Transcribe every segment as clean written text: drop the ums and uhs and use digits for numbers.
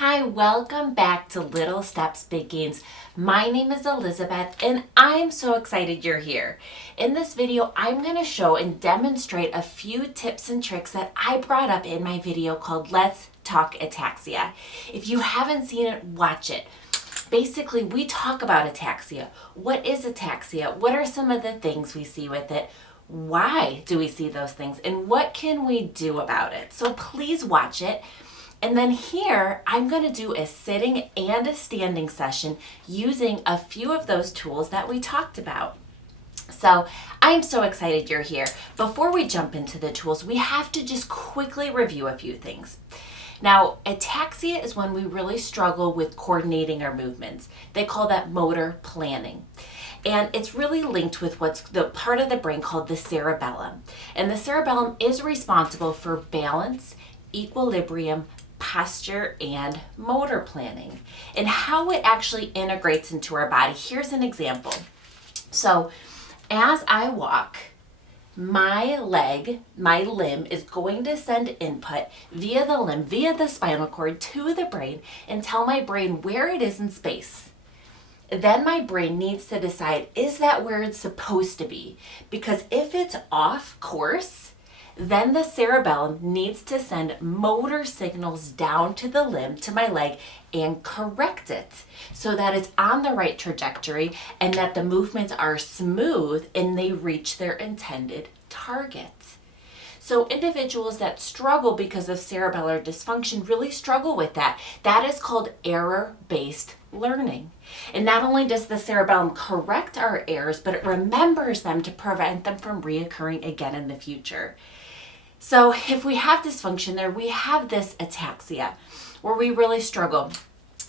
Hi, welcome back to Little Steps, Big Gains. My name is Elizabeth and I'm so excited you're here. In this video, I'm going to show and demonstrate a few tips and tricks that I brought up in my video called Let's Talk Ataxia. If you haven't seen it, watch it. Basically, we talk about ataxia. What is ataxia? What are some of the things we see with it? Why do we see those things? And what can we do about it? So please watch it. And then here, I'm going to do a sitting and a standing session using a few of those tools that we talked about. So I'm so excited you're here. Before we jump into the tools, we have to just quickly review a few things. Now, ataxia is when we really struggle with coordinating our movements. They call that motor planning. And it's really linked with what's the part of the brain called the cerebellum. And the cerebellum is responsible for balance, equilibrium, posture, and motor planning, and how it actually integrates into our body. Here's an example. So as I walk, my limb is going to send input via the limb, via the spinal cord to the brain and tell my brain where it is in space. Then my brain needs to decide, is that where it's supposed to be? Because if it's off course, then the cerebellum needs to send motor signals down to the limb, to my leg, and correct it so that it's on the right trajectory and that the movements are smooth and they reach their intended target. So individuals that struggle because of cerebellar dysfunction really struggle with that. That is called error-based learning. And not only does the cerebellum correct our errors, but it remembers them to prevent them from reoccurring again in the future. So if we have dysfunction there, we have this ataxia where we really struggle.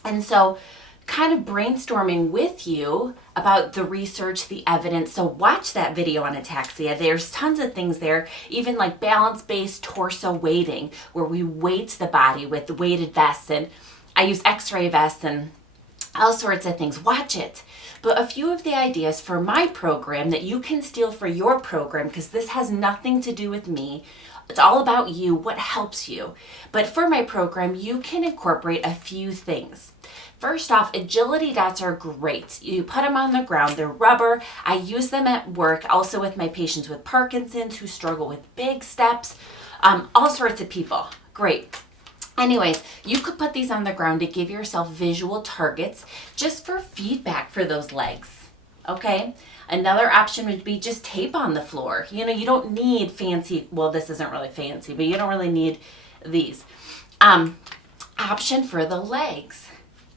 And so kind of brainstorming with you about the research, the evidence. So watch that video on ataxia. There's tons of things there, even like balance-based torso weighting, where we weight the body with the weighted vests. And I use x-ray vests and all sorts of things. Watch it. But a few of the ideas for my program that you can steal for your program, because this has nothing to do with me. It's all about you, what helps you. But for my program, you can incorporate a few things. First off, agility dots are great. You put them on the ground, they're rubber. I use them at work, also with my patients with Parkinson's who struggle with big steps, all sorts of people. Great. Anyways, you could put these on the ground to give yourself visual targets just for feedback for those legs, okay? Another option would be just tape on the floor. You know, you don't need fancy, well, this isn't really fancy, but you don't really need these. Option for the legs.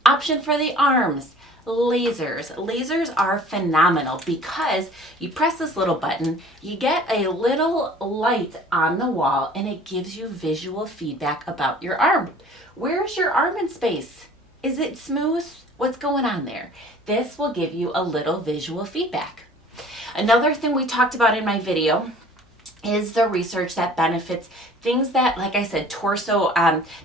Option for the arms. Lasers. Lasers are phenomenal because you press this little button, you get a little light on the wall, and it gives you visual feedback about your arm. Where's your arm in space? Is it smooth? What's going on there? This will give you a little visual feedback. Another thing we talked about in my video is the research that benefits things that, like I said, torso,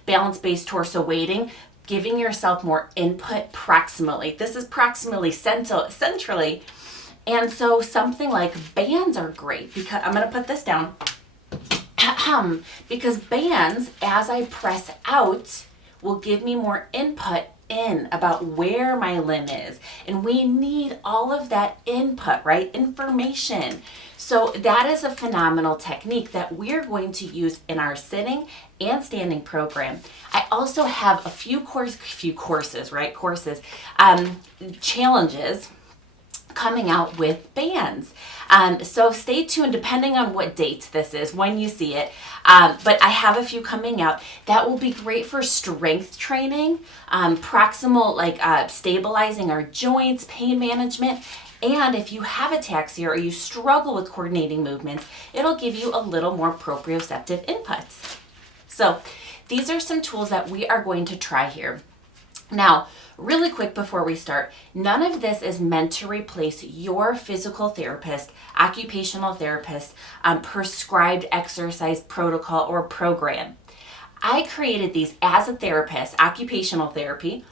balance-based torso weighting, giving yourself more input proximally. This is proximally centrally. And so something like bands are great because I'm going to put this down. Because bands, as I press out, will give me more input in about where my limb is. And we need all of that input, right? Information. So that is a phenomenal technique that we're going to use in our sitting and standing program. I also have a few challenges coming out with bands. So stay tuned depending on what date this is, when you see it. But I have a few coming out that will be great for strength training, proximal, like stabilizing our joints, pain management. And if you have ataxia or you struggle with coordinating movements, it'll give you a little more proprioceptive inputs. So these are some tools that we are going to try here. Now, really quick before we start, none of this is meant to replace your physical therapist, occupational therapist, prescribed exercise protocol or program. I created these as a therapist, occupational therapy,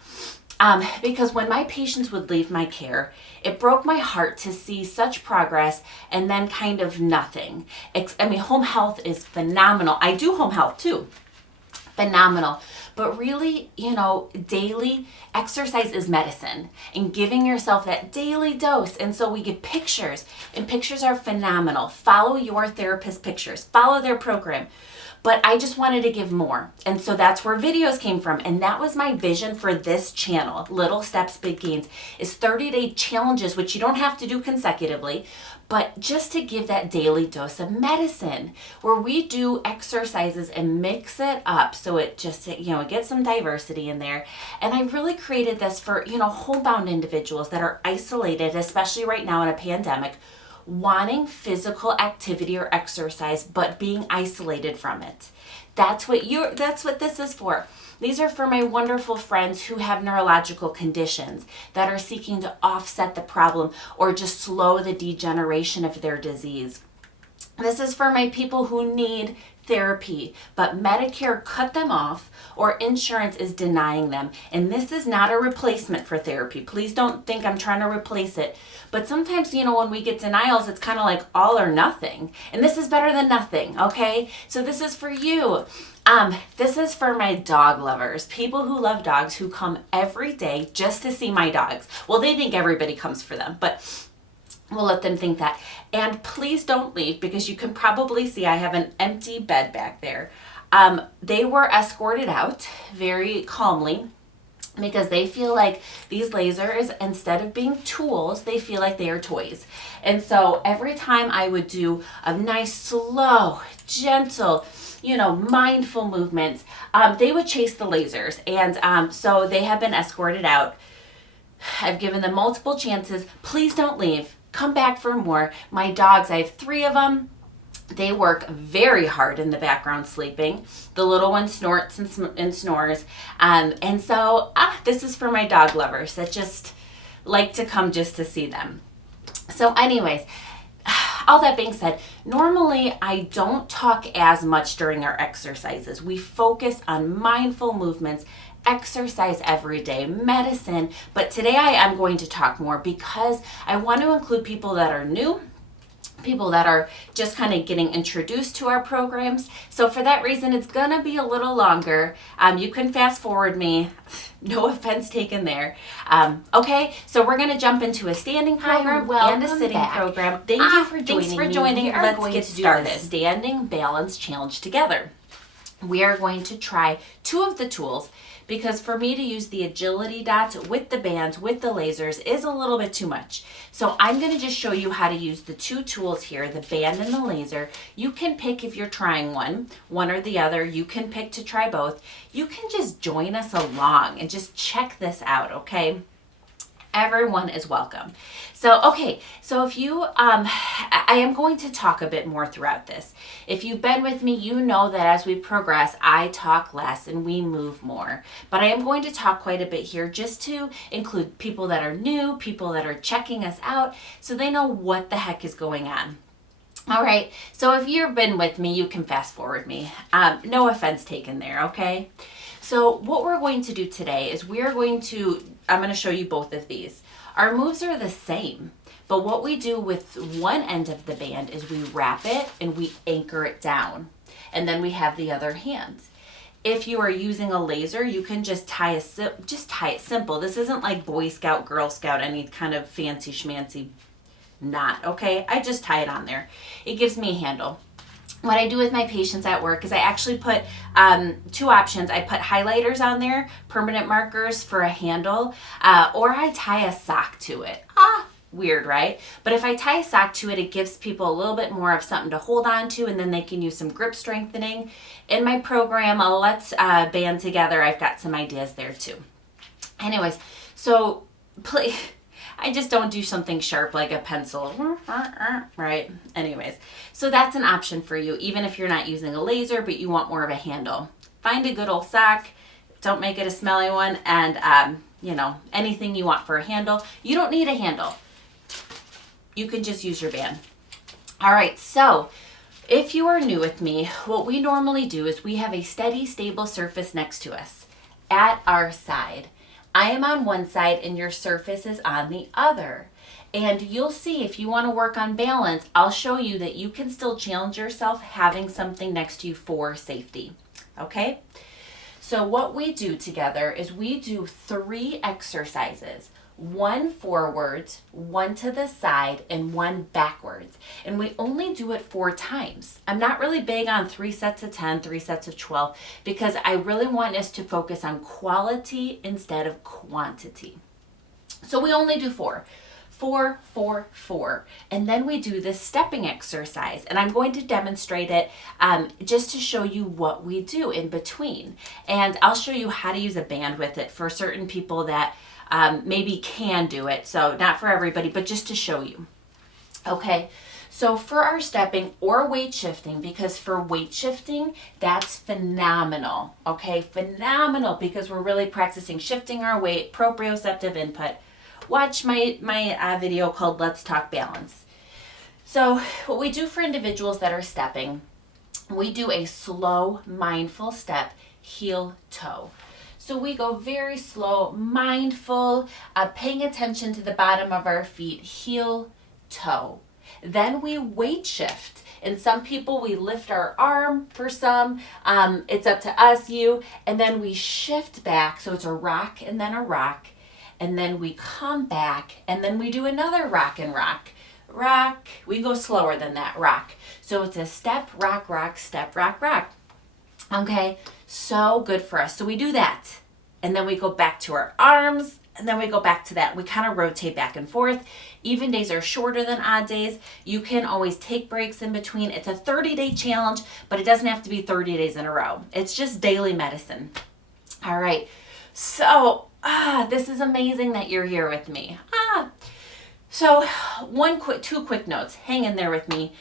because when my patients would leave my care, it broke my heart to see such progress and then kind of nothing. Home health is phenomenal. I do home health too. Phenomenal. but really, daily exercise is medicine, and giving yourself that daily dose. And so we get pictures, and pictures are phenomenal. Follow your therapist pictures, follow their program. But I just wanted to give more. And so that's where videos came from. And that was my vision for this channel, Little Steps, Big Gains, is 30-day challenges, which you don't have to do consecutively, but just to give that daily dose of medicine, where we do exercises and mix it up so it just, it gets some diversity in there. And I really created this for, homebound individuals that are isolated, especially right now in a pandemic, wanting physical activity or exercise, but being isolated from it. That's what this is for. These are for my wonderful friends who have neurological conditions that are seeking to offset the problem or just slow the degeneration of their disease. This is for my people who need therapy, but Medicare cut them off or insurance is denying them. And this is not a replacement for therapy. Please don't think I'm trying to replace it. But sometimes, when we get denials, it's kind of like all or nothing. And this is better than nothing, okay? So this is for you. This is for my dog lovers, people who love dogs, who come every day just to see my dogs. Well, they think everybody comes for them, but we'll let them think that. And please don't leave, because you can probably see I have an empty bed back there. They were escorted out very calmly, because they feel like these lasers, instead of being tools, they feel like they are toys. And so every time I would do a nice, slow, gentle, mindful movements, they would chase the lasers. And so they have been escorted out. I've given them multiple chances. Please don't leave. Come back for more. My dogs, I have 3 of them. They work very hard in the background sleeping. The little one snorts and snores. And so this is for my dog lovers that just like to come just to see them. So anyways, all that being said, normally I don't talk as much during our exercises. We focus on mindful movements, exercise every day, medicine. But today I am going to talk more, because I want to include people that are new, people that are just kind of getting introduced to our programs. So for that reason, it's gonna be a little longer. You can fast forward me, no offense taken there. Okay, so we're gonna jump into a standing program and a sitting program. Thank you for joining me. Let's get started. Standing balance challenge together. We are going to try 2 of the tools, because for me to use the agility dots with the bands, with the lasers, is a little bit too much. So I'm gonna just show you how to use the 2 tools here, the band and the laser. You can pick if you're trying one or the other. You can pick to try both. You can just join us along and just check this out, okay? Everyone is welcome. So if you, I am going to talk a bit more throughout this. If you've been with me, you know that as we progress, I talk less and we move more. But I am going to talk quite a bit here, just to include people that are new, people that are checking us out, so they know what the heck is going on. All right, so if you've been with me, you can fast forward me. No offense taken there, okay? So what we're going to do today is I'm going to show you both of these. Our moves are the same, but what we do with one end of the band is we wrap it and we anchor it down, and then we have the other hand. If you are using a laser, you can just tie it simple. This isn't like Boy Scout, Girl Scout, any kind of fancy schmancy knot, okay? I just tie it on there. It gives me a handle. What I do with my patients at work is I actually put 2 options. I put highlighters on there, permanent markers for a handle, or I tie a sock to it. Weird, right? But if I tie a sock to it, it gives people a little bit more of something to hold on to, and then they can use some grip strengthening. In my program, Let's Band Together, I've got some ideas there too. Anyways, so please, I just don't do something sharp like a pencil, right? Anyways, so that's an option for you, even if you're not using a laser, but you want more of a handle. Find a good old sock, don't make it a smelly one, and anything you want for a handle. You don't need a handle. You can just use your band. All right, so if you are new with me, what we normally do is we have a steady, stable surface next to us at our side. I am on one side and your surface is on the other. And you'll see, if you want to work on balance, I'll show you that you can still challenge yourself having something next to you for safety. Okay? So what we do together is we do 3 exercises. 1 forwards, 1 to the side, and 1 backwards. And we only do it 4 times. I'm not really big on 3 sets of 10, 3 sets of 12, because I really want us to focus on quality instead of quantity. So we only do 4. 4, 4, 4. And then we do this stepping exercise. And I'm going to demonstrate it just to show you what we do in between. And I'll show you how to use a band with it for certain people that maybe can do it. So not for everybody, but just to show you. Okay, so for our stepping or weight shifting, because for weight shifting, that's phenomenal. Okay, phenomenal, because we're really practicing shifting our weight, proprioceptive input. Watch my video called Let's Talk Balance. So what we do for individuals that are stepping, we do a slow, mindful step, heel, toe. So we go very slow, mindful, paying attention to the bottom of our feet, heel, toe. Then we weight shift. And some people, we lift our arm. For some, it's up to us, you. And then we shift back. So it's a rock and then a rock. And then we come back and then we do another rock and rock. Rock. We go slower than that, rock. So it's a step, rock, rock, step, rock, rock. Okay, so good for us. So we do that. And then we go back to our arms. And then we go back to that. We kind of rotate back and forth. Even days are shorter than odd days. You can always take breaks in between. It's a 30-day challenge, but it doesn't have to be 30 days in a row. It's just daily medicine. All right. So, this is amazing that you're here with me. So two quick notes. Hang in there with me.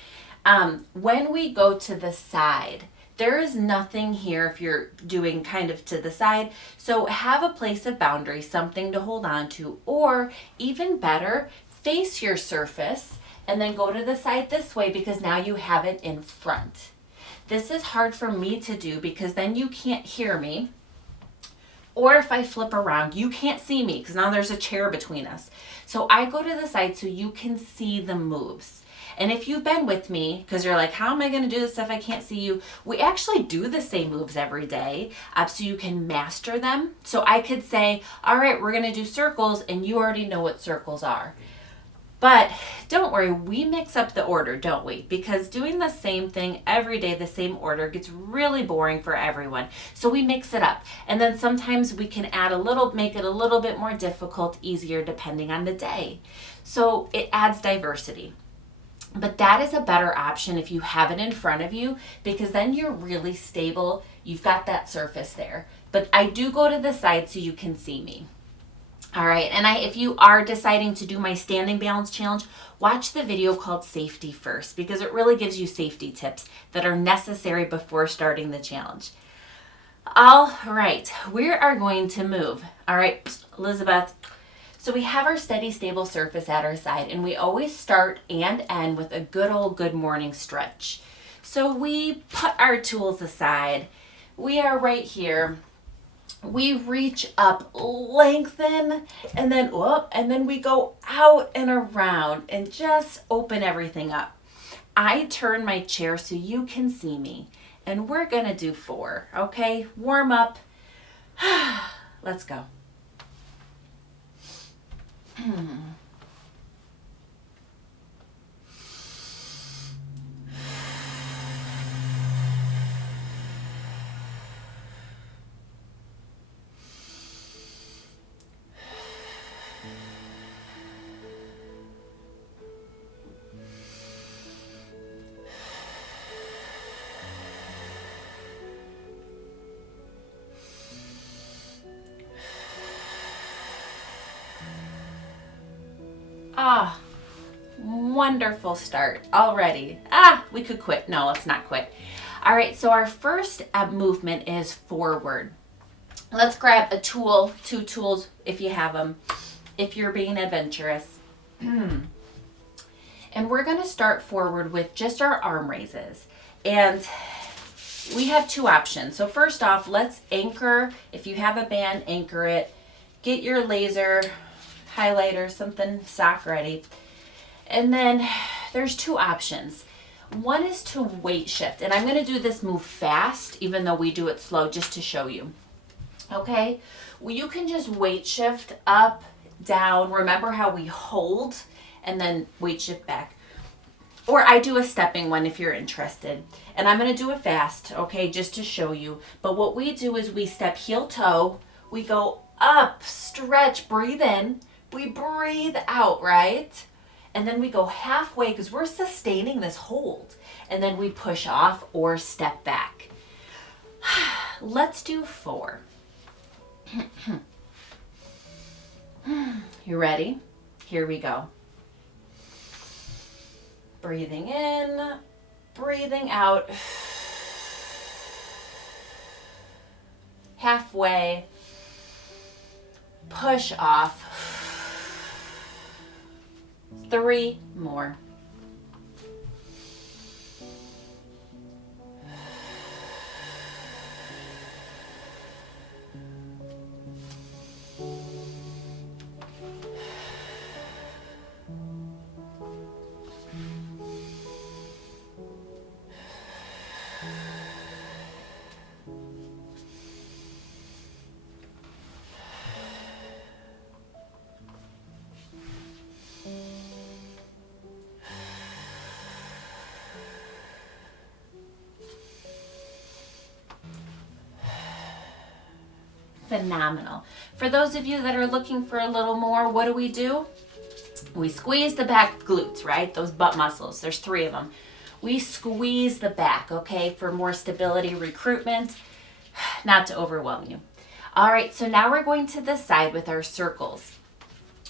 When we go to the side, there is nothing here if you're doing kind of to the side. So have a place of boundary, something to hold on to, or even better, face your surface and then go to the side this way, because now you have it in front. This is hard for me to do because then you can't hear me. Or if I flip around, you can't see me because now there's a chair between us. So I go to the side so you can see the moves. And if you've been with me, because you're like, how am I going to do this if I can't see you? We actually do the same moves every day so you can master them. So I could say, all right, we're going to do circles, and you already know what circles are. But don't worry, we mix up the order, don't we? Because doing the same thing every day, the same order, gets really boring for everyone. So we mix it up. And then sometimes we can add make it a little bit more difficult, easier, depending on the day. So it adds diversity. But that is a better option if you have it in front of you, because then you're really stable. You've got that surface there. But I do go to the side so you can see me. All right, and if you are deciding to do my standing balance challenge, watch the video called Safety First, because it really gives you safety tips that are necessary before starting the challenge. All right, we are going to move. All right, Elizabeth. So we have our steady, stable surface at our side, and we always start and end with a good morning stretch. So we put our tools aside. We are right here. We reach up, lengthen, and then we go out and around and just open everything up. I turn my chair so you can see me, and we're gonna do 4, okay? Warm up. Let's go. Wonderful start already. We could quit. No, let's not quit. All right, so our first movement is forward. Let's grab a tool, 2 tools if you have them, if you're being adventurous. And we're going to start forward with just our arm raises. And we have 2 options. So first off, let's anchor. If you have a band, anchor it. Get your laser highlighter, something sock ready. And then there's 2 options. One is to weight shift. And I'm going to do this move fast, even though we do it slow, just to show you. Okay, well, you can just weight shift up, down. Remember how we hold and then weight shift back. Or I do a stepping one if you're interested. And I'm going to do it fast, okay, just to show you. But what we do is we step heel toe, we go up, stretch, breathe in, we breathe out, right? And then we go halfway because we're sustaining this hold. And then we push off or step back. Let's do 4. You ready? Here we go. Breathing in, breathing out. Halfway. Push off. 3 more. Phenomenal. For those of you that are looking for a little more, what do? We squeeze the back glutes, right? Those butt muscles. There's 3 of them. We squeeze the back, okay, for more stability, recruitment, not to overwhelm you. All right, so now we're going to the side with our circles.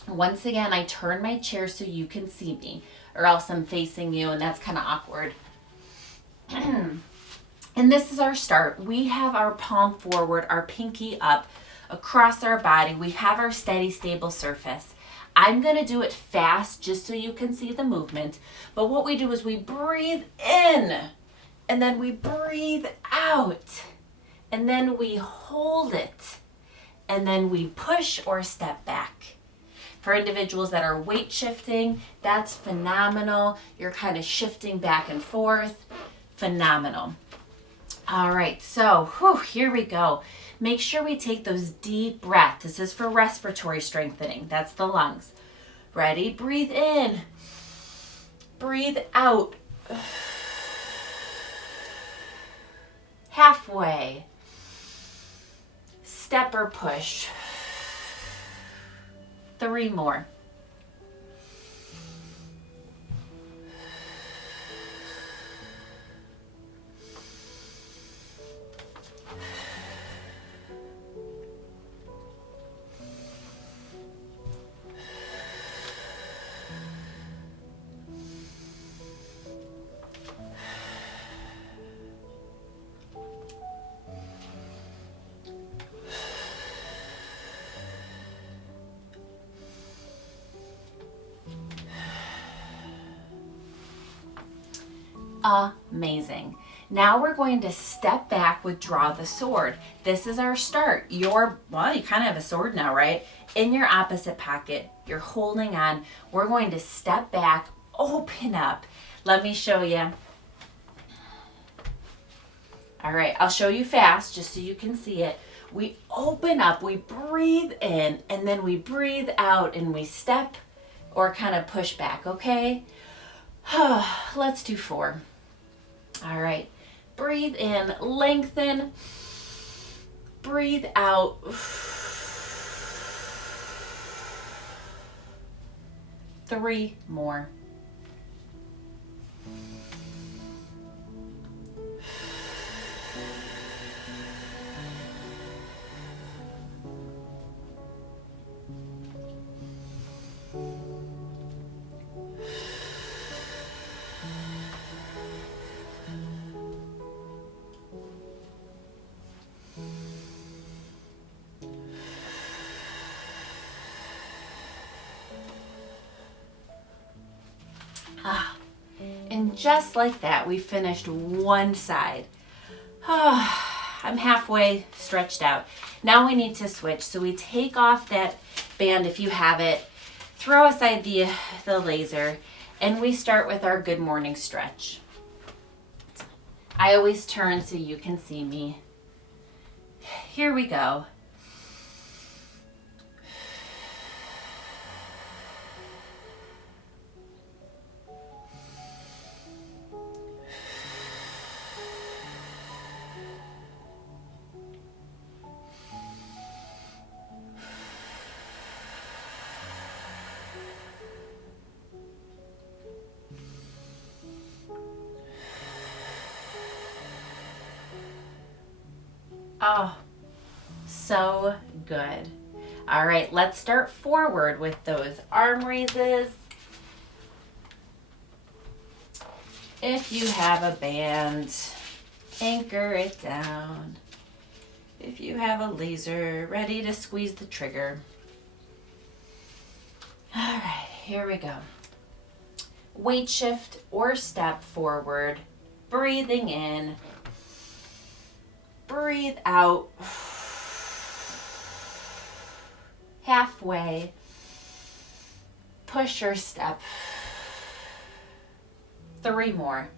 Once again, I turn my chair so you can see me, or else I'm facing you, and that's kind of awkward. And this is our start. We have our palm forward, our pinky up, across our body. We have our steady, stable surface. I'm going to do it fast just so you can see the movement. But what we do is we breathe in, and then we breathe out, and then we hold it, and then we push or step back. For individuals that are weight shifting, that's phenomenal. You're kind of shifting back and forth. Phenomenal. All right, so here we go. Make sure we take those deep breaths. This is for respiratory strengthening. That's the lungs. Ready? Breathe in. Breathe out. Halfway. Step or push. 3 more. Amazing. Now we're going to step back with draw the sword. This is our start. You kind of have a sword now, right? In your opposite pocket, you're holding on. We're going to step back, open up. Let me show you. All right, I'll show you fast just so you can see it. We open up, we breathe in, and then we breathe out, and we step or kind of push back, okay? Let's do 4. All right, breathe in, lengthen, breathe out. 3 more. And just like that, we finished one side. I'm halfway stretched out. Now we need to switch. So we take off that band if you have it, throw aside the laser, and we start with our good morning stretch. I always turn so you can see me. Here we go. Oh, so good. All right, let's start forward with those arm raises. If you have a band, anchor it down. If you have a laser, ready to squeeze the trigger. All right, here we go. Weight shift or step forward, breathing in, breathe out, halfway, push or step, 3 more.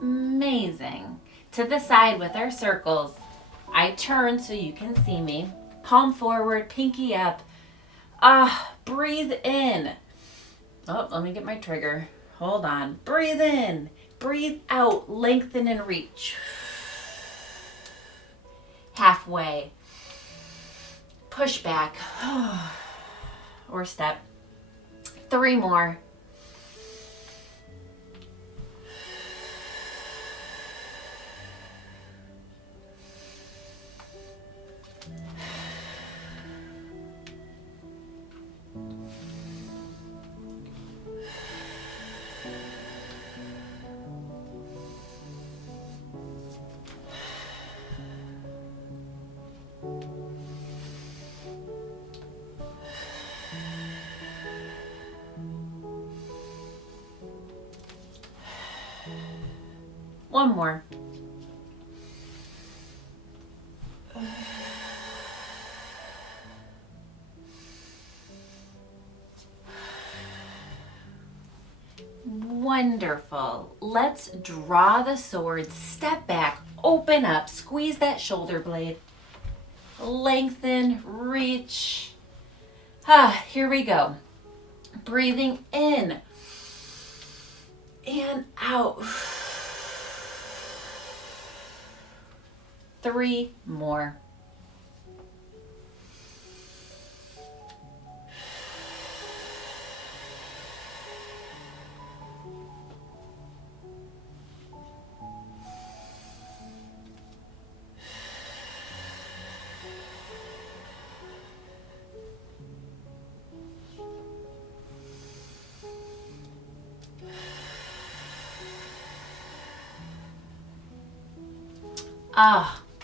Amazing. To the side with our circles. I turn so you can see me. Palm forward, pinky up. Breathe in. Oh, let me get my trigger. Hold on. Breathe in. Breathe out. Lengthen and reach. Halfway. Push back. Or step. 3 more. One more. Wonderful. Let's draw the sword, step back, open up, squeeze that shoulder blade, lengthen, reach. Here we go. Breathing in and out. 3 more.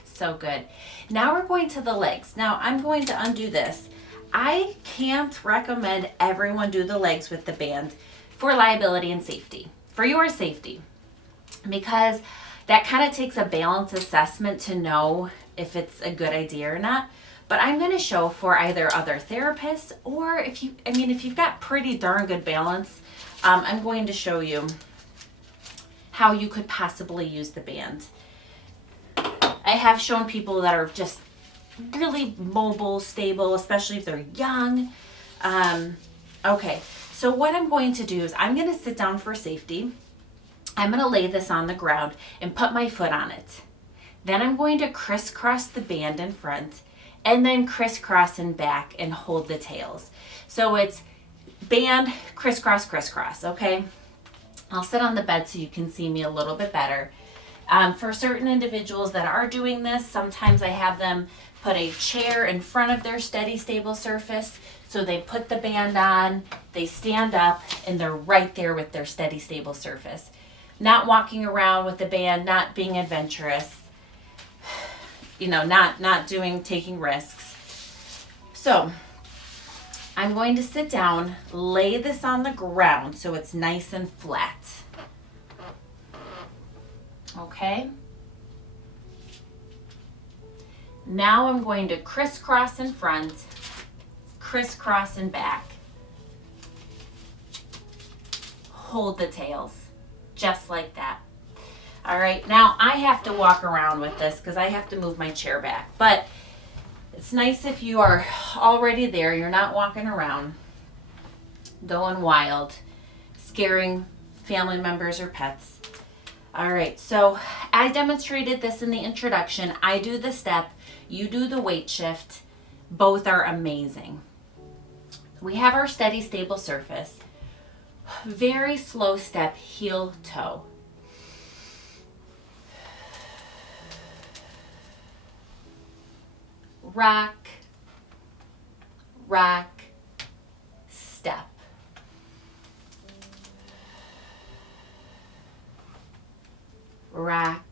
So good. Now we're going to the legs. Now I'm going to undo this. I can't recommend everyone do the legs with the band for liability and safety, for your safety, because that kind of takes a balance assessment to know if it's a good idea or not. But I'm going to show for either other therapists or if you've got pretty darn good balance, I'm going to show you how you could possibly use the band. I have shown people that are just really mobile, stable, especially if they're young. Okay, so what I'm going to do is I'm going to sit down for safety. I'm going to lay this on the ground and put my foot on it. Then I'm going to crisscross the band in front and then crisscross in back and hold the tails. So it's band, crisscross, crisscross, okay? I'll sit on the bed so you can see me a little bit better. For certain individuals that are doing this, sometimes I have them put a chair in front of their steady, stable surface. So they put the band on, they stand up, and they're right there with their steady, stable surface. Not walking around with the band, not being adventurous, not taking risks. So I'm going to sit down, lay this on the ground so it's nice and flat. Okay. Now I'm going to crisscross in front, crisscross in back. hold the tails, just like that. All right, now I have to walk around with this because I have to move my chair back. But it's nice if you are already there, you're not walking around, going wild, scaring family members or pets. All right, so I demonstrated this in the introduction. I do the step, you do the weight shift. Both are amazing. We have our steady, stable surface. Very slow step, heel, toe. Rock, rock, step. Rock,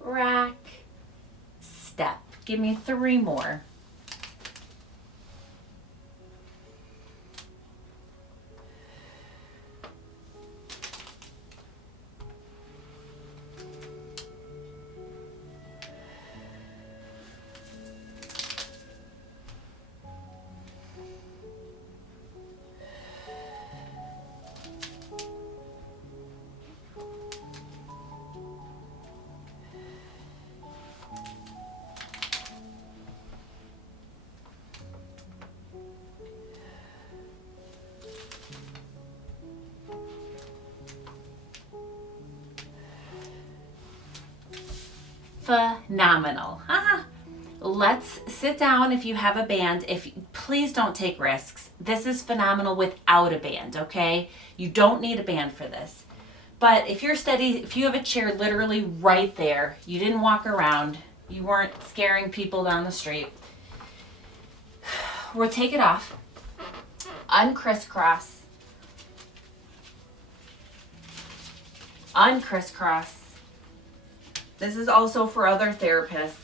rock, step. Give me 3 more. Phenomenal. Let's sit down if you have a band. Please don't take risks. This is phenomenal without a band, okay? You don't need a band for this. But if you're steady, if you have a chair literally right there, you didn't walk around, you weren't scaring people down the street, we'll take it off, uncrisscross, uncrisscross. This is also for other therapists.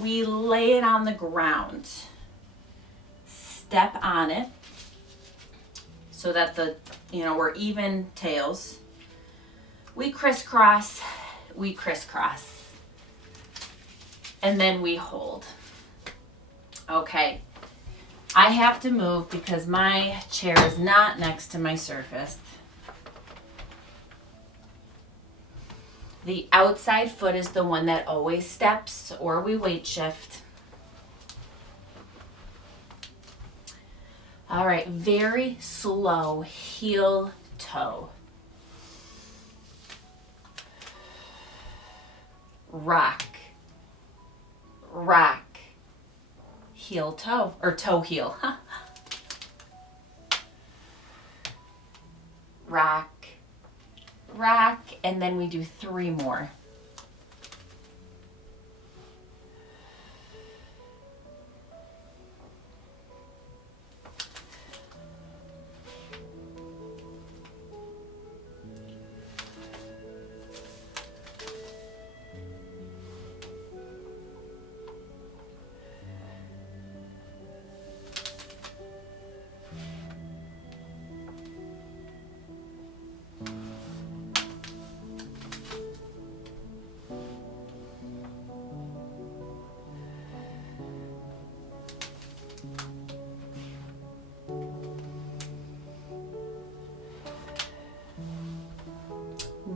We lay it on the ground. Step on it so that we're even tails. We crisscross, and then we hold. Okay, I have to move because my chair is not next to my surface. The outside foot is the one that always steps, or we weight shift. All right, very slow, heel, toe. Rock, rock, heel, toe, or toe, heel. Rock, rock, and then we do 3 more.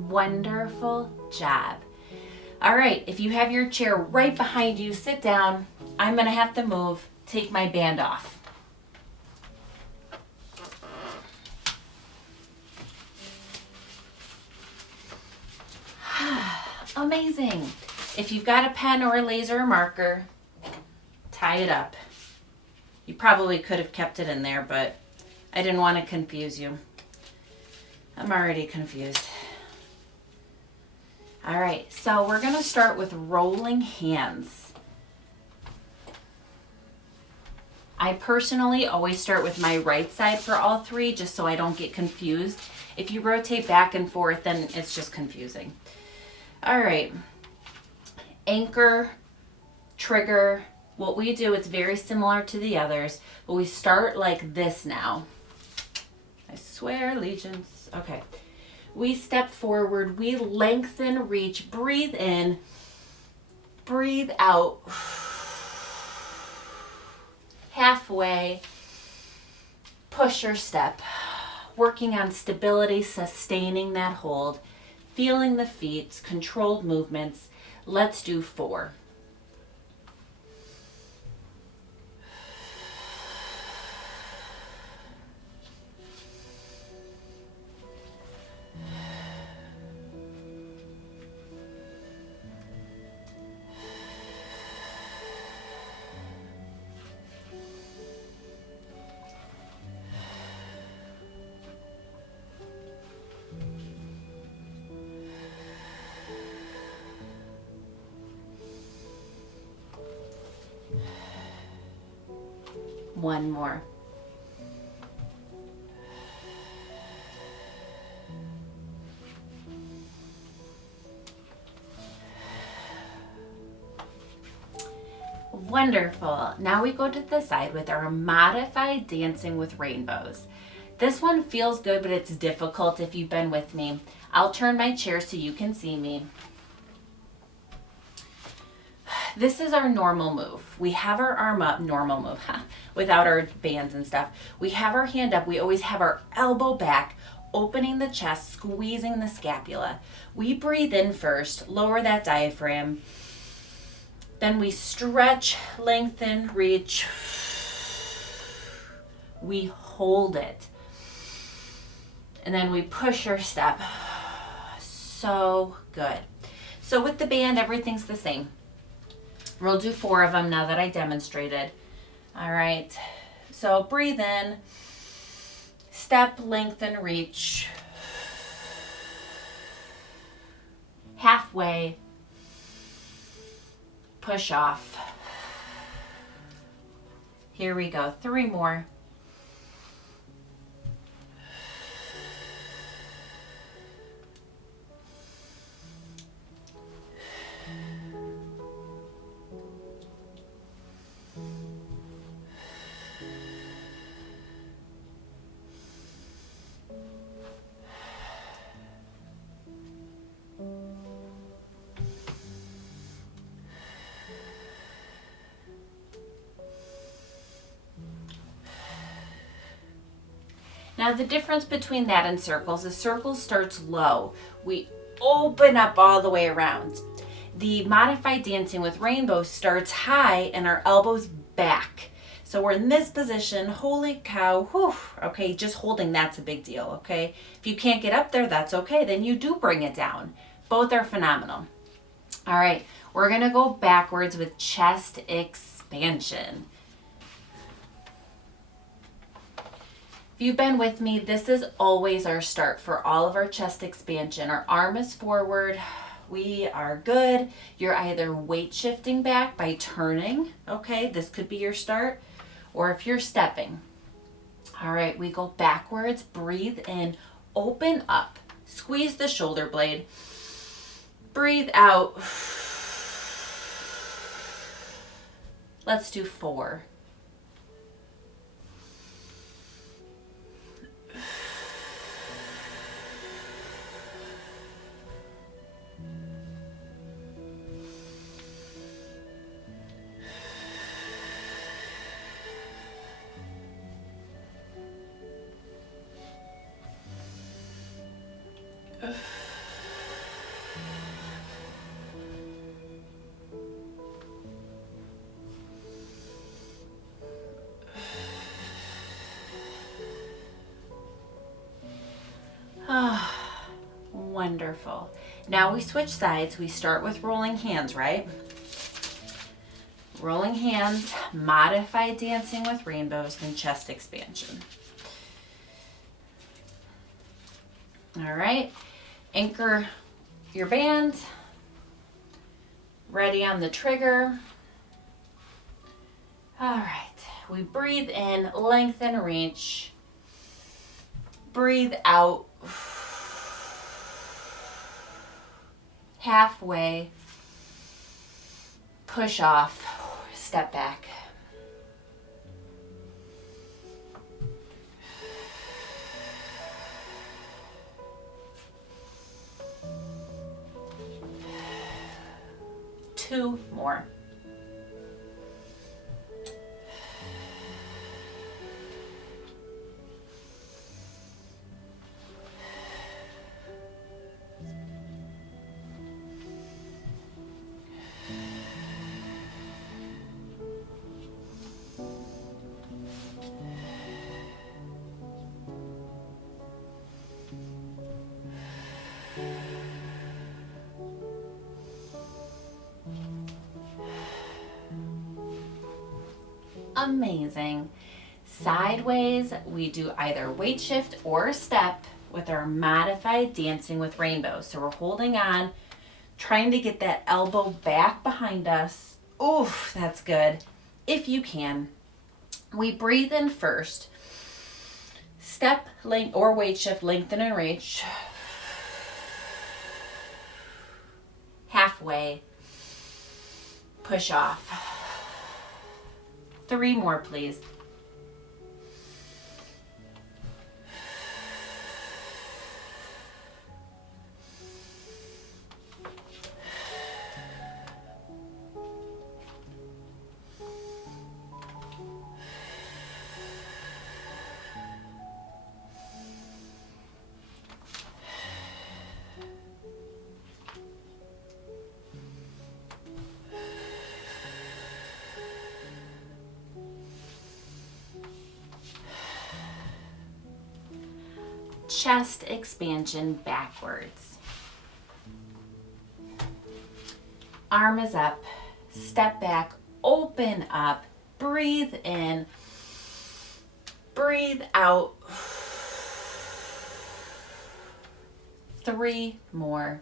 Wonderful job. All right, if you have your chair right behind you, sit down. I'm gonna have to move, take my band off. Amazing. If you've got a pen or a laser or marker, tie it up. You probably could have kept it in there, but I didn't want to confuse you. I'm already confused. All right, so we're going to start with rolling hands. I personally always start with my right side for all 3, just so I don't get confused. If you rotate back and forth, then it's just confusing. All right, anchor, trigger. What we do, it's very similar to the others, but we start like this now. I swear allegiance. Okay. We step forward, we lengthen, reach, breathe in, breathe out. Halfway, push or step, working on stability, sustaining that hold, feeling the feet, controlled movements. Let's do 4. One more. Wonderful. Now we go to the side with our modified dancing with rainbows. This one feels good, but it's difficult if you've been with me. I'll turn my chair so you can see me. This is our normal move. We have our arm up, normal move, without our bands and stuff. We have our hand up. We always have our elbow back, opening the chest, squeezing the scapula. We breathe in first, lower that diaphragm. Then we stretch, lengthen, reach. We hold it. And then we push or step. So good. So with the band, everything's the same. We'll do 4 of them now that I demonstrated. All right. So breathe in, step, lengthen, reach. Halfway. Push off. Here we go. 3 more. Now the difference between that and circles is circles starts low. We open up all the way around. The modified dancing with rainbows starts high and our elbows back. So we're in this position, holy cow, whew. Okay, just holding that's a big deal, okay? If you can't get up there, that's okay, then you do bring it down. Both are phenomenal. All right, we're gonna go backwards with chest expansion. If you've been with me, this is always our start for all of our chest expansion. Our arm is forward. We are good. You're either weight shifting back by turning, okay? This could be your start, or if you're stepping. All right, we go backwards, breathe in, open up, squeeze the shoulder blade, breathe out. Let's do 4. Wonderful. Now we switch sides. We start with rolling hands, right? Rolling hands, modified dancing with rainbows, then chest expansion. All right. Anchor your band. Ready on the trigger. All right. We breathe in, lengthen, reach. Breathe out. Halfway, push off, step back. Two more. Amazing. Sideways, we do either weight shift or step with our modified dancing with rainbows. So we're holding on, trying to get that elbow back behind us. Oof, that's good. If you can. We breathe in first. Step, length, or weight shift, lengthen and reach. Halfway. Push off. 3 more, please. Chest expansion backwards. Arm is up, step back, open up, breathe in, breathe out. 3 more.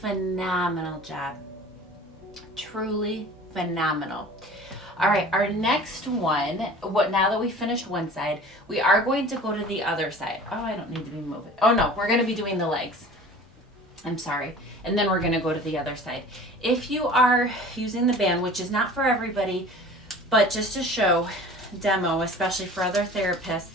Phenomenal job. Truly phenomenal. All right, our next one, now that we finished one side, we are going to go to the other side. Oh, I don't need to be moving. Oh no, we're going to be doing the legs. I'm sorry. And then we're going to go to the other side. If you are using the band, which is not for everybody, but just to show, demo, especially for other therapists.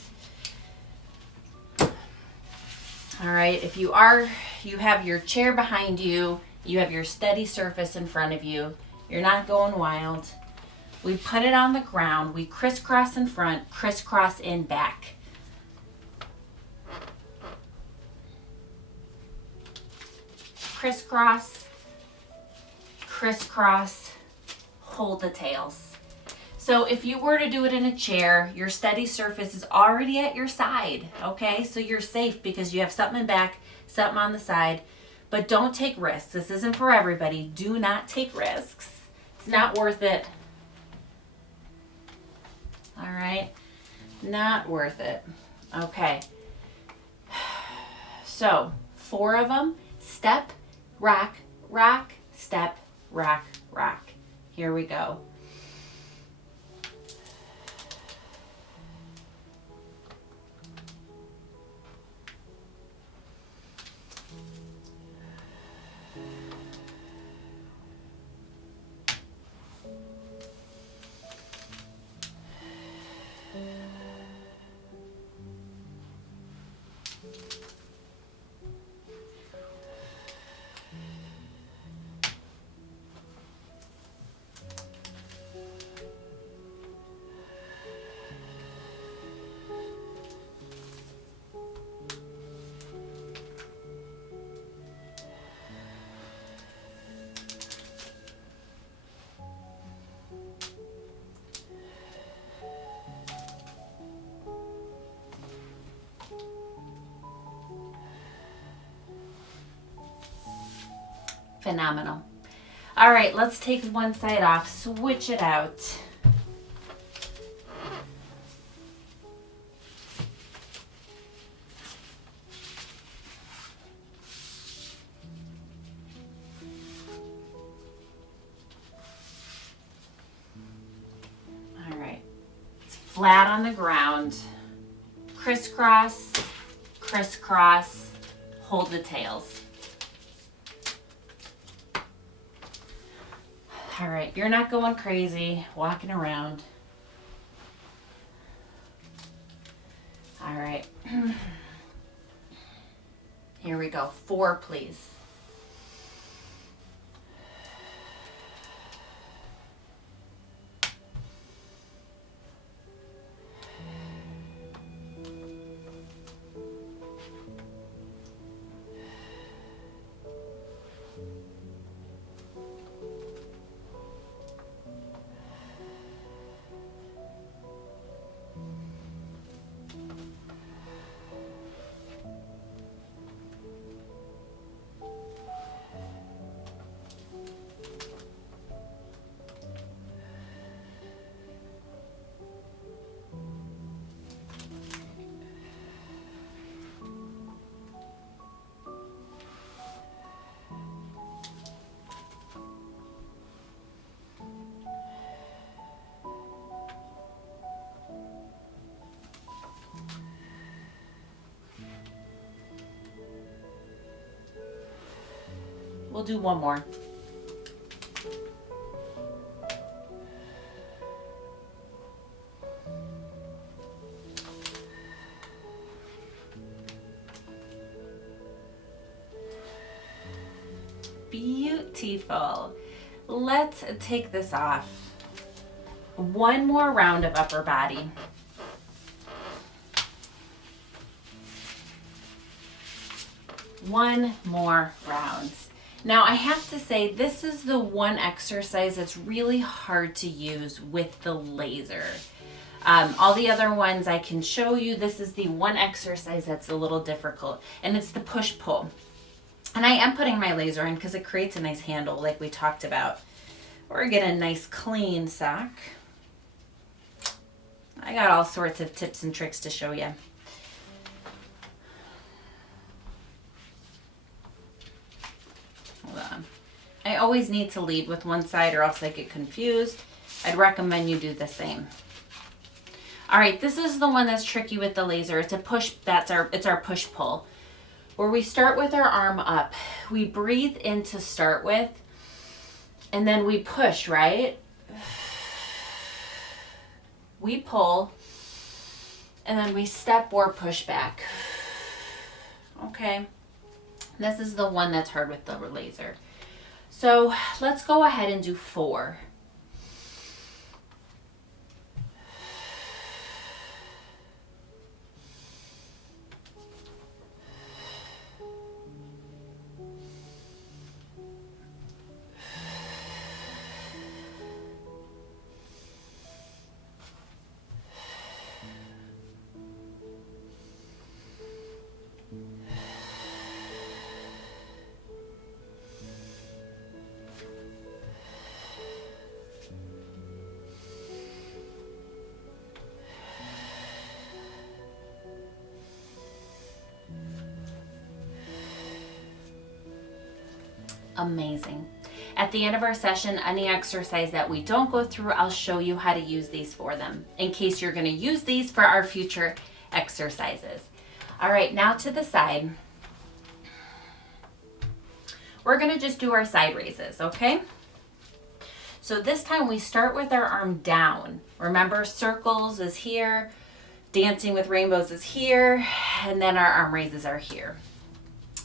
All right, if you have your chair behind you, you have your steady surface in front of you, you're not going wild. We put it on the ground, we crisscross in front, crisscross in back. Crisscross, crisscross, hold the tails. So if you were to do it in a chair, your steady surface is already at your side, okay? So you're safe because you have something in back, something on the side, but don't take risks. This isn't for everybody. Do not take risks. It's not worth it. All right? Not worth it. Okay. So 4 of them, step, rock, rock, step, rock, rock. Here we go. Phenomenal. All right, let's take one side off, switch it out. All right, it's flat on the ground. Crisscross, crisscross, hold the tails. All right, you're not going crazy, walking around. All right. Here we go. 4, please. We'll do one more. Beautiful. Let's take this off. One more round of upper body. One more round. Now I have to say, this is the one exercise that's really hard to use with the laser. All the other ones I can show you. This is the one exercise that's a little difficult, and it's the push-pull. And I am putting my laser in because it creates a nice handle like we talked about. Or get a nice clean sock. I got all sorts of tips and tricks to show you. Hold on. I always need to lead with one side or else I get confused. I'd recommend you do the same. All right, this is the one that's tricky with the laser. It's a push, it's our push-pull. Where we start with our arm up. We breathe in to start with, and then we push, right? We pull, and then we step or push back. Okay, this is the one that's hard with the laser. So let's go ahead and do 4. Amazing. At the end of our session, any exercise that we don't go through, I'll show you how to use these for them in case you're going to use these for our future exercises. All right, now to the side. We're going to just do our side raises, okay? So this time we start with our arm down. Remember, circles is here, dancing with rainbows is here, and then our arm raises are here.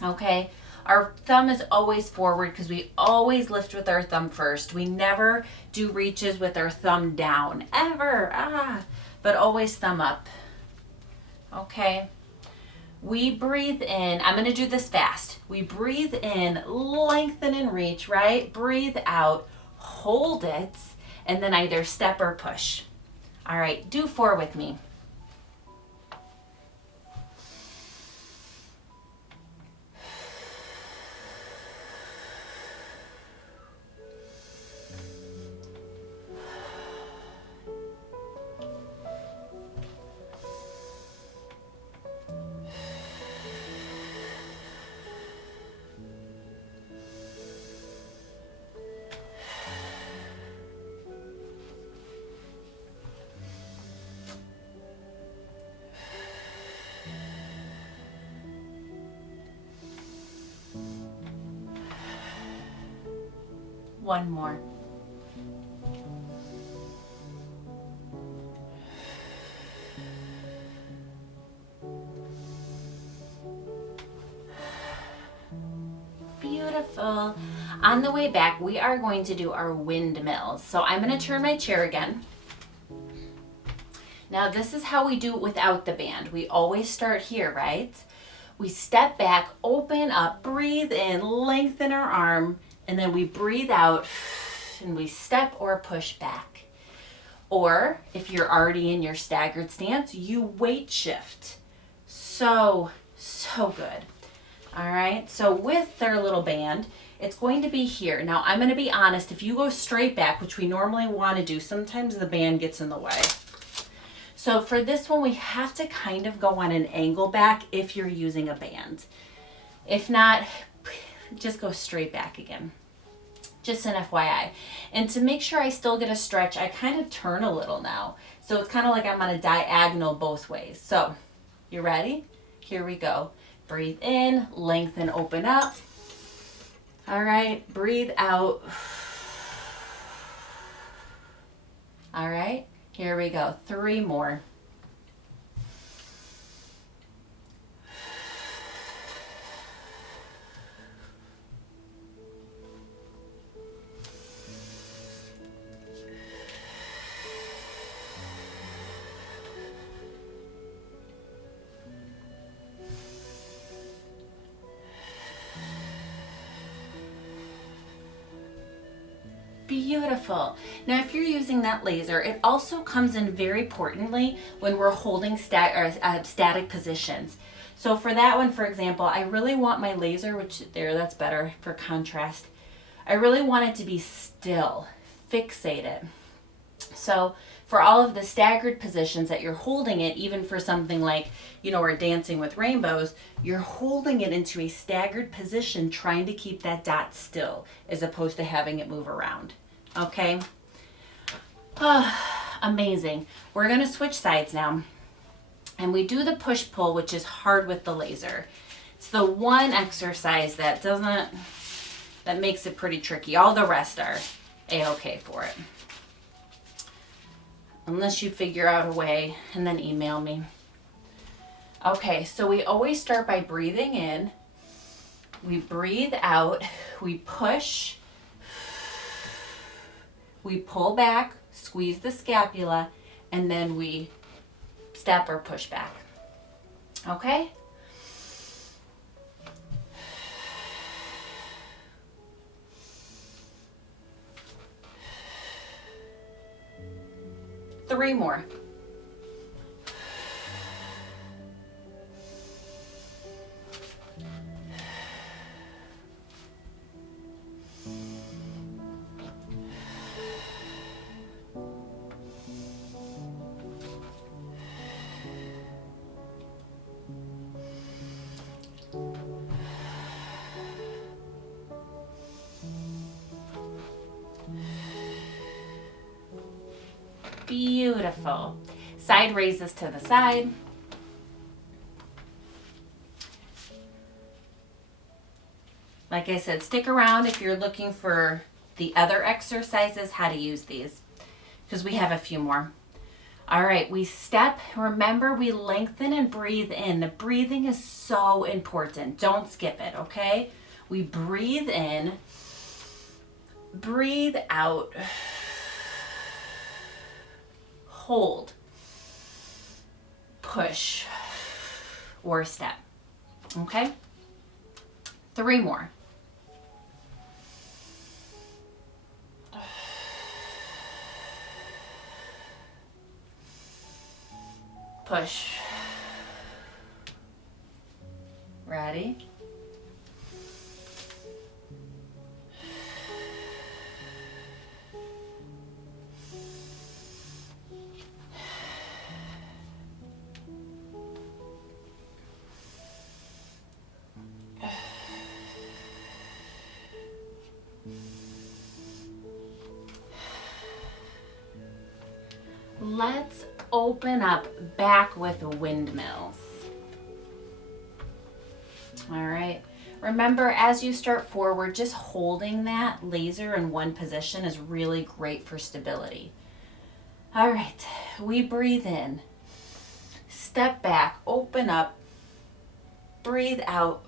Okay? Our thumb is always forward because we always lift with our thumb first. We never do reaches with our thumb down, ever. But always thumb up. Okay. We breathe in. I'm going to do this fast. We breathe in, lengthen and reach, right? Breathe out, hold it, and then either step or push. All right, do 4 with me. One more. Beautiful. On the way back, we are going to do our windmills. So I'm going to turn my chair again. Now this is how we do it without the band. We always start here, right? We step back, open up, breathe in, lengthen our arm, and then we breathe out and we step or push back. Or if you're already in your staggered stance, you weight shift. So good. All right, so with their little band, it's going to be here. Now I'm going to be honest, if you go straight back, which we normally want to do, sometimes the band gets in the way. So for this one, we have to kind of go on an angle back if you're using a band. If not, just go straight back again. Just an FYI. And to make sure I still get a stretch, I kind of turn a little now. So it's kind of like I'm on a diagonal both ways. So you ready? Here we go. Breathe in, lengthen, open up. All right, breathe out. All right, here we go. 3 more. Beautiful. Now, if you're using that laser, it also comes in very importantly when we're holding static positions. So for that one, for example, I really want my laser, that's better for contrast. I really want it to be still, fixated. So for all of the staggered positions that you're holding it, even for something like, we're dancing with rainbows, you're holding it into a staggered position, trying to keep that dot still, as opposed to having it move around. Okay? Amazing. We're going to switch sides now. And we do the push-pull, which is hard with the laser. It's the one exercise that makes it pretty tricky. All the rest are A-okay for it. Unless you figure out a way, and then email me. Okay, so we always start by breathing in. We breathe out. We push. We pull back, squeeze the scapula, and then we step or push back. Okay? Three more. Beautiful. Side raises to the side. Like I said, stick around if you're looking for the other exercises, how to use these, because we have a few more. All right, we step. Remember, we lengthen and breathe in. The breathing is so important. Don't skip it, okay? We breathe in, breathe out, hold, push, or step, okay? 3 more. Push. Ready? Let's open up back with windmills. All right. Remember, as you start forward, just holding that laser in one position is really great for stability. All right. We breathe in. Step back, open up, breathe out.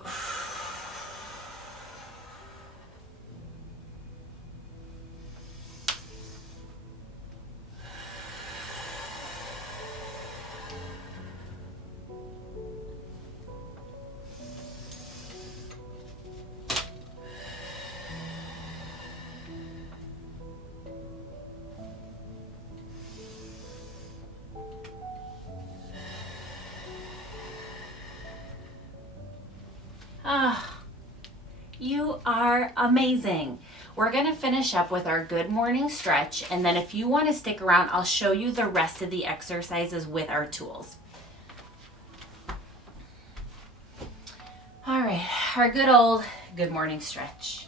You are amazing. We're going to finish up with our good morning stretch, and then if you want to stick around, I'll show you the rest of the exercises with our tools. All right, our good old good morning stretch.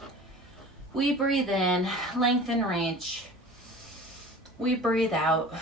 We breathe in, lengthen, reach. We breathe out.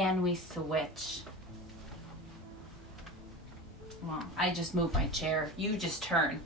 and we switch. Well, I just moved my chair. You just turn.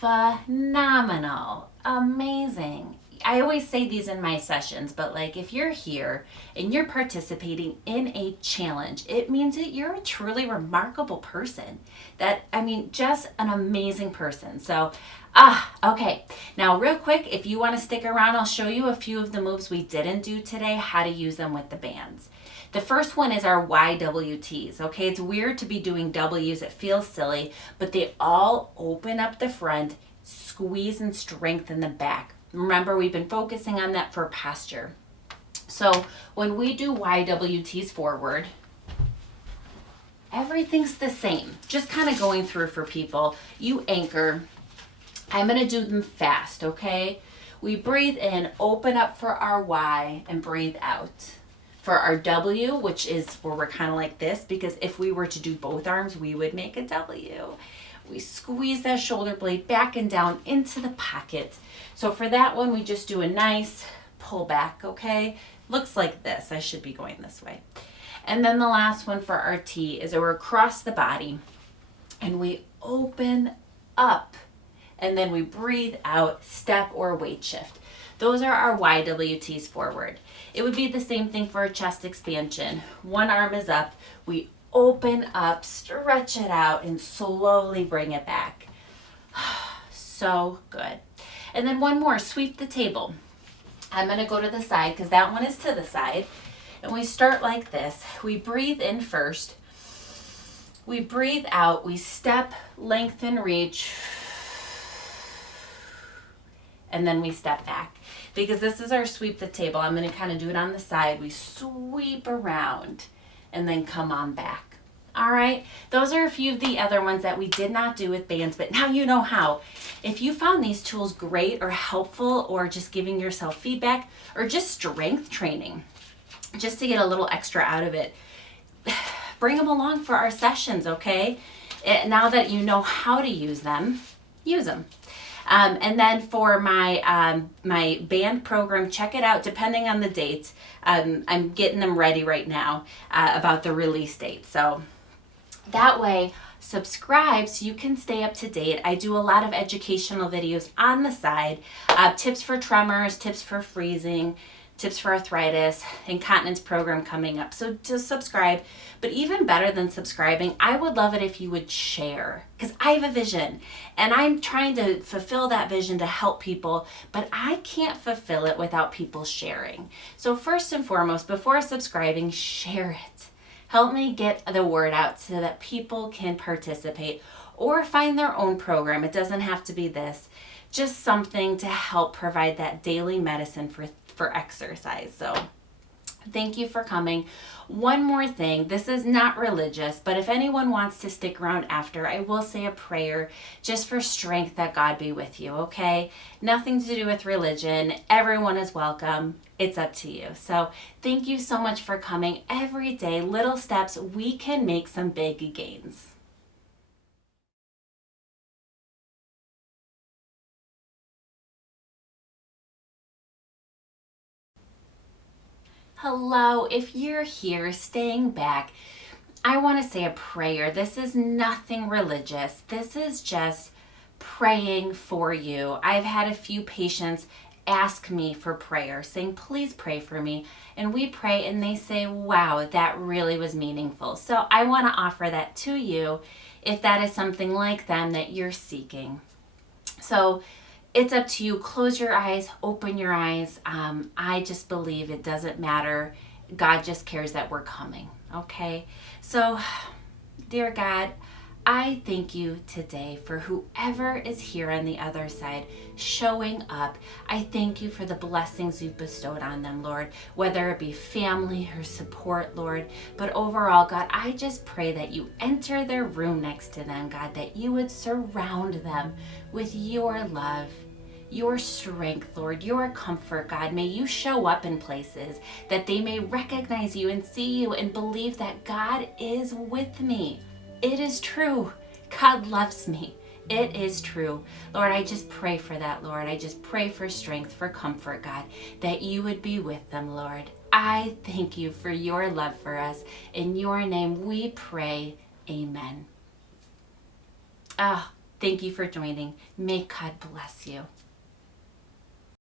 Phenomenal. Amazing. I always say these in my sessions, but like if you're here and you're participating in a challenge, it means that you're a truly remarkable person. Just an amazing person. So, okay. Now real quick, if you want to stick around, I'll show you a few of the moves we didn't do today, how to use them with the bands. The first one is our YWTs, okay? It's weird to be doing W's, it feels silly, but they all open up the front, squeeze and strengthen the back. Remember, we've been focusing on that for posture. So when we do YWTs forward, everything's the same. Just kind of going through for people. You anchor. I'm gonna do them fast, okay? We breathe in, open up for our Y, and breathe out. For our W, which is where we're kind of like this, because if we were to do both arms, we would make a W. We squeeze that shoulder blade back and down into the pocket. So for that one, we just do a nice pull back, okay? Looks like this. I should be going this way. And then the last one for our T is that we're across the body and we open up and then we breathe out, step or weight shift. Those are our YWTs forward. It would be the same thing for a chest expansion. One arm is up, we open up, stretch it out, and slowly bring it back. So good. And then one more, sweep the table. I'm gonna go to the side because that one is to the side. And we start like this. We breathe in first. We breathe out, we step, lengthen, reach. And then we step back. Because this is our sweep the table. I'm going to kind of do it on the side. We sweep around and then come on back. All right. Those are a few of the other ones that we did not do with bands, but now you know how. If you found these tools great or helpful or just giving yourself feedback or just strength training, just to get a little extra out of it, bring them along for our sessions, okay? Now that you know how to use them, use them. And then for my my band program, check it out depending on the dates. I'm getting them ready right now about the release date. So that way, subscribe so you can stay up to date. I do a lot of educational videos on the side, tips for tremors, tips for freezing, tips for arthritis, incontinence program coming up. So just subscribe. But even better than subscribing, I would love it if you would share, because I have a vision and I'm trying to fulfill that vision to help people, but I can't fulfill it without people sharing. So first and foremost, before subscribing, share it. Help me get the word out so that people can participate or find their own program. It doesn't have to be this, just something to help provide that daily medicine for exercise. So thank you for coming. One more thing, this is not religious, but if anyone wants to stick around after, I will say a prayer just for strength that God be with you, okay? Nothing to do with religion. Everyone is welcome. It's up to you. So thank you so much for coming. Every day, little steps, we can make some big gains. Hello, if you're here staying back, I want to say a prayer. This is nothing religious. This is just praying for you. I've had a few patients ask me for prayer, saying, please pray for me. And we pray and they say, wow, that really was meaningful. So I want to offer that to you if that is something like them that you're seeking. So it's up to you. Close your eyes, open your eyes. I just believe it doesn't matter. God just cares that we're coming. Okay. So, dear God, I thank you today for whoever is here on the other side showing up. I thank you for the blessings you've bestowed on them, Lord, whether it be family or support, Lord. But overall, God, I just pray that you enter their room next to them, God, that you would surround them with your love, your strength, Lord, your comfort, God. May you show up in places that they may recognize you and see you and believe that God is with me. It is true. God loves me. It is true. Lord, I just pray for that, Lord. I just pray for strength, for comfort, God, that you would be with them, Lord. I thank you for your love for us. In your name we pray. Amen. Ah, thank you for joining. May God bless you.